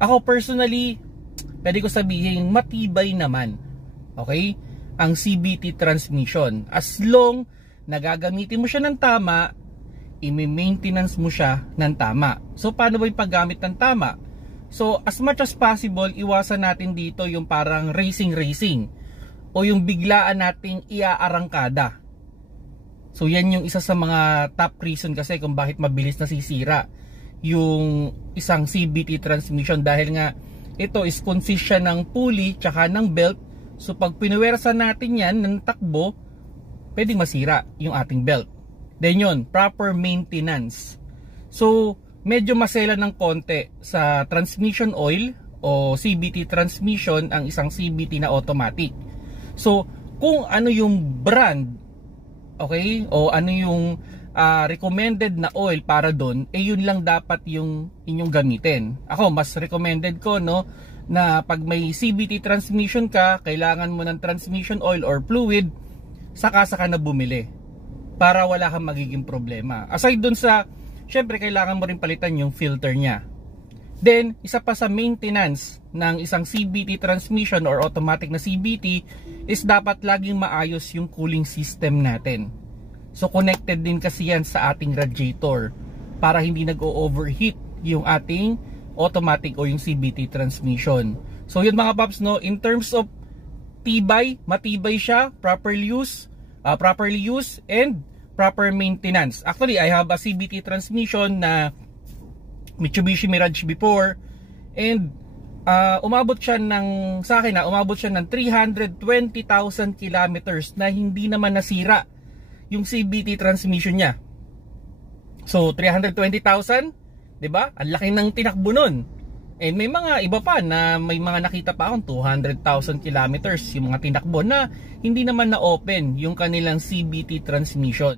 Ako personally, pwede ko sabihin matibay naman, okay, ang CVT transmission. As long na gagamitin mo siya ng tama, i-maintenance mo siya ng tama. So paano ba yung paggamit ng tama? So as much as possible, iwasan natin dito yung parang racing o yung biglaan nating iaarangkada. So yan yung isa sa mga top reason kasi kung bakit mabilis nasisira yung isang CVT transmission, dahil nga ito is consist siya ng pulley tsaka ng belt. So pag pinuwersa natin yan ng takbo, pwedeng masira yung ating belt. Then yun, proper maintenance. So medyo masela ng konti sa transmission oil o CVT transmission ang isang CVT na automatic. So kung ano yung brand, okay, o ano yung recommended na oil para doon, yun lang dapat yung inyong gamitin. Ako, mas recommended ko, no, na pag may CVT transmission ka, kailangan mo ng transmission oil or fluid, saka na bumili para wala kang magiging problema. Aside dun sa, syempre kailangan mo rin palitan yung filter nya. Then, isa pa sa maintenance ng isang CVT transmission or automatic na CVT is dapat laging maayos yung cooling system natin. So connected din kasi yan sa ating radiator para hindi nag-o-overheat yung ating automatic o yung CVT transmission. So yun mga paps, no, in terms of tibay, matibay siya, properly use and proper maintenance. Actually, I have a CVT transmission na Mitsubishi Mirage before, and umabot siya ng 320,000 kilometers na hindi naman nasira yung CVT transmission niya. So 320,000, 'di ba? Ang laki ng tinakbo nun. And may mga iba pa na may mga nakita pa akong 200,000 kilometers yung mga tinakbo na hindi naman na open yung kanilang CVT transmission.